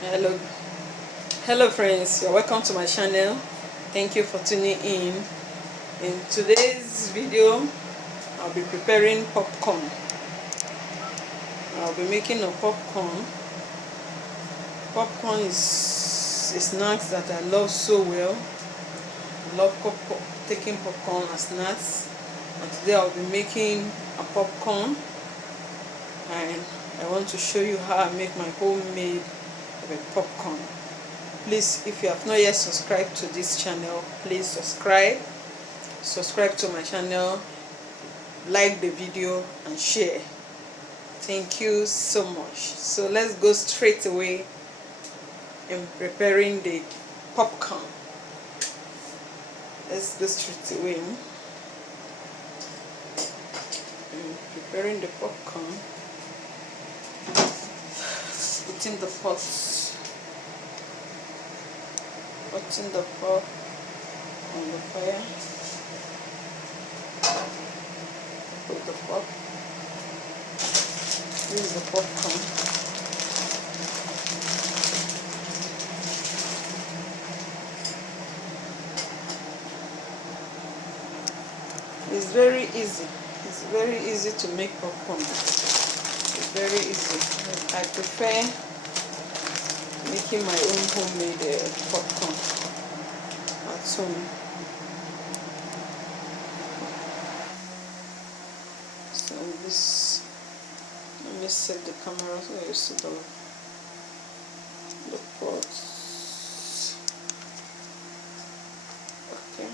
Hello friends, you're welcome to my channel. Thank you for tuning in today's video. I'll be preparing popcorn. I'll be making a popcorn is a snack that I love so well. I love taking popcorn as snacks, and today I'll be making a popcorn, and I want to show you how I make my homemade popcorn. Please, if you have not yet subscribed to this channel, please subscribe to my channel, like the video and share. Thank you so much. So let's go straight away in preparing the popcorn. Let's go straight away in preparing the popcorn. Putting the pot on the fire. Put the pot. This is the popcorn. It's very easy. It's very easy to make popcorn. It's very easy. I prefer making my own homemade popcorn at home. So this, let me set the camera so you see the pot. Okay.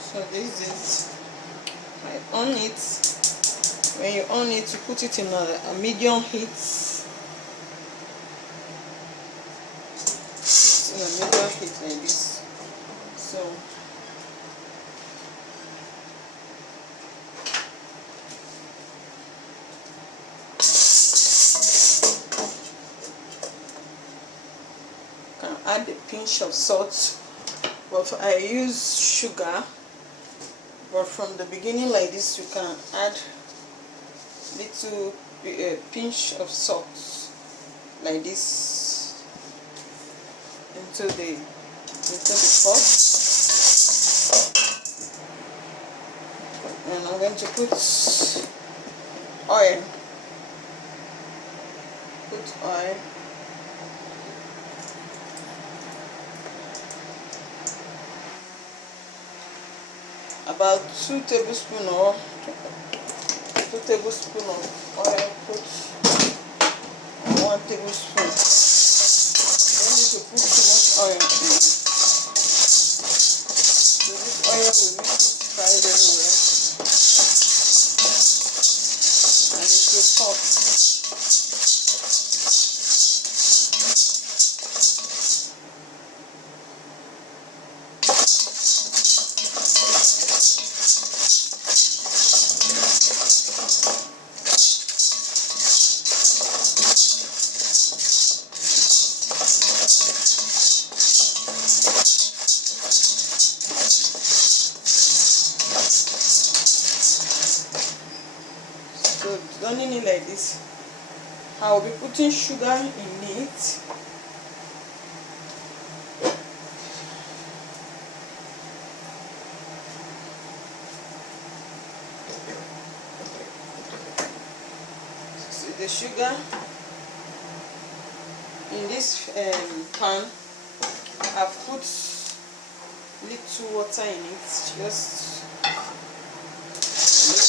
So this is, I on it. When you on it, you put it in a medium heat. In a medium heat like this. So you can add a pinch of salt, but I use sugar. But from the beginning like this, you can add little pinch of salt like this into the pot, and I'm going to put oil. About 2 tablespoons or 2 tablespoons of oil. Put 1 tablespoon. Don't need to put too much oil in it. So this oil will make it fry very well, and it will pop. So done it like this. I will be putting sugar in it. So the sugar in this pan, I've put little water in it, just little water.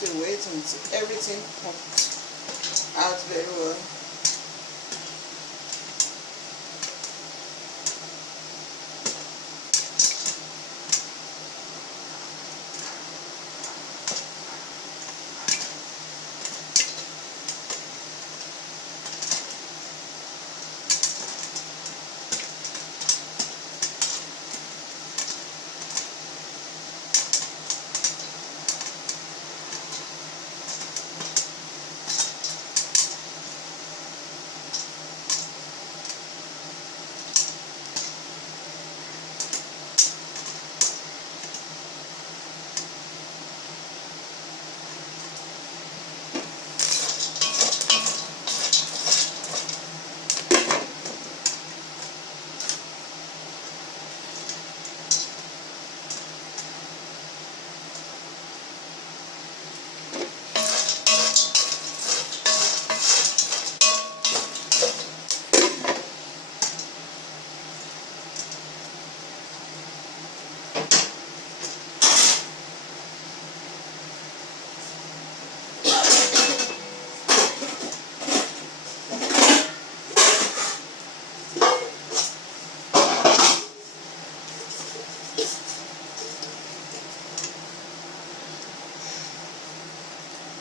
still wait until everything popped out very well.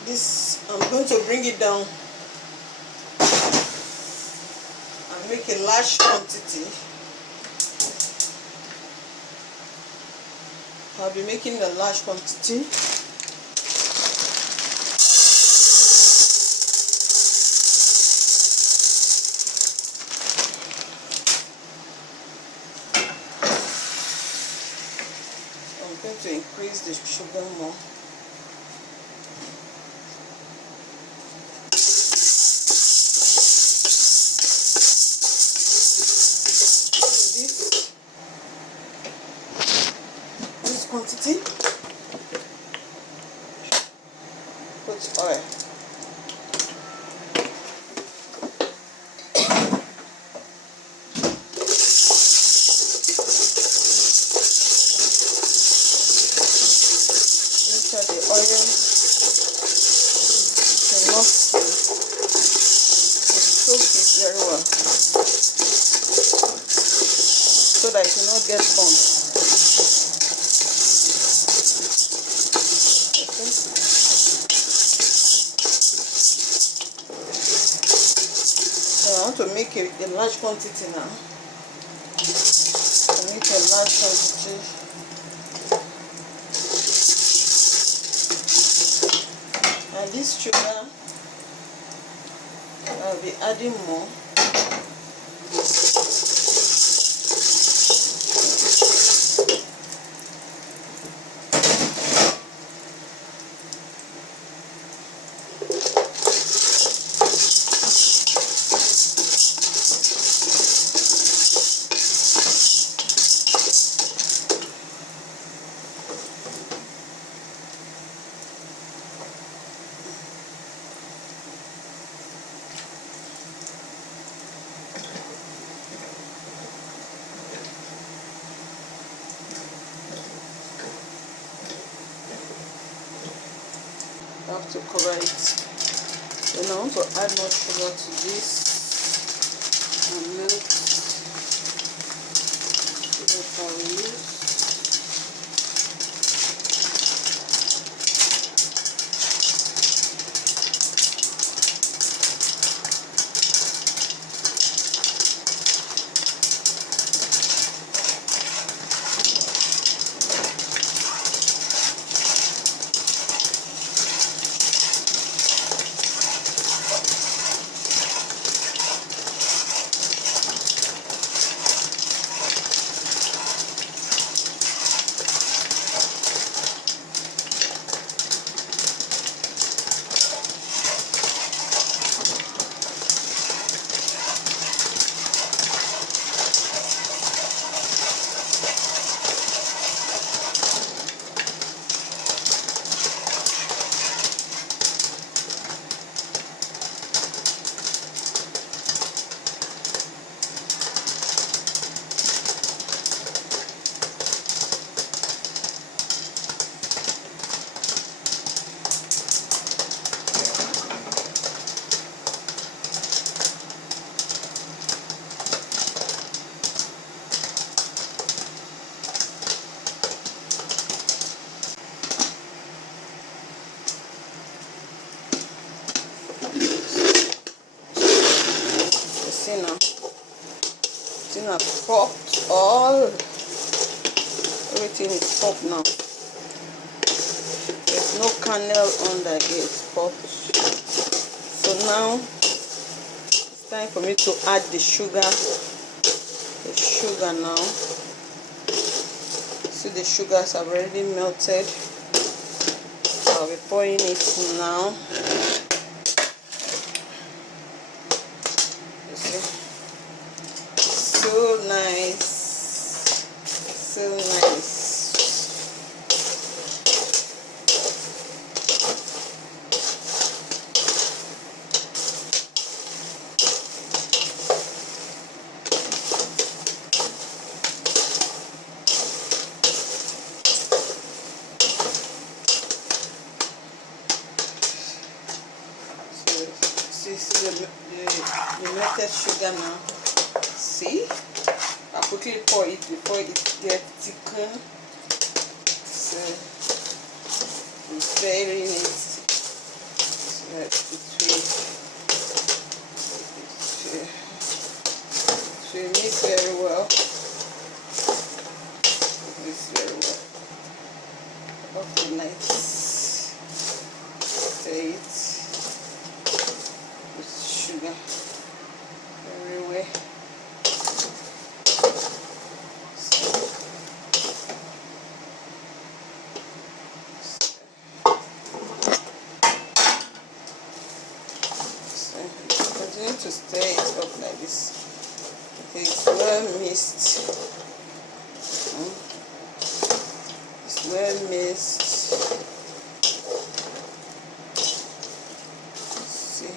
This, I'm going to bring it down and make a large quantity. I'll be making a large quantity. So I'm going to increase the sugar more. Quantity, put oil. Make sure the oil cannot soak it very well so that it will not get burnt. I want to make a large quantity now. I make a large quantity. And this sugar, I'll be adding more. I have to cover it. Then I want to add more sugar to this and milk. So that I will use. has popped. All everything is popped now. There's no kernel under it. It's popped. So now it's time for me to add the sugar. The sugar now. See, the sugars have already melted. I'll be pouring it now. You see, so nice, so nice. See the melted sugar now. See, I quickly pour it before it gets thickened. So it's very neat. So let's it will mix very well. This very well. Of the night. Taste with sugar everywhere. Continue to stir it up like this. Okay, it's well mixed. It's well mixed. See.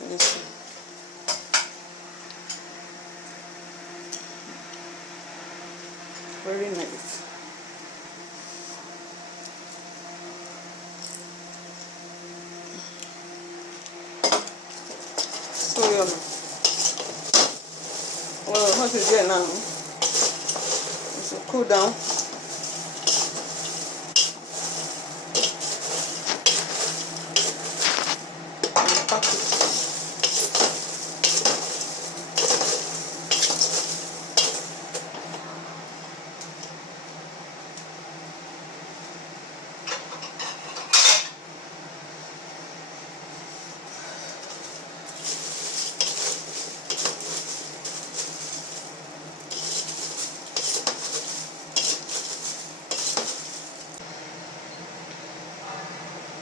Let me see. Very nice. So yummy. Well, what is there now? It should cool down. And pack it.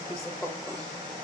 Piece of popcorn.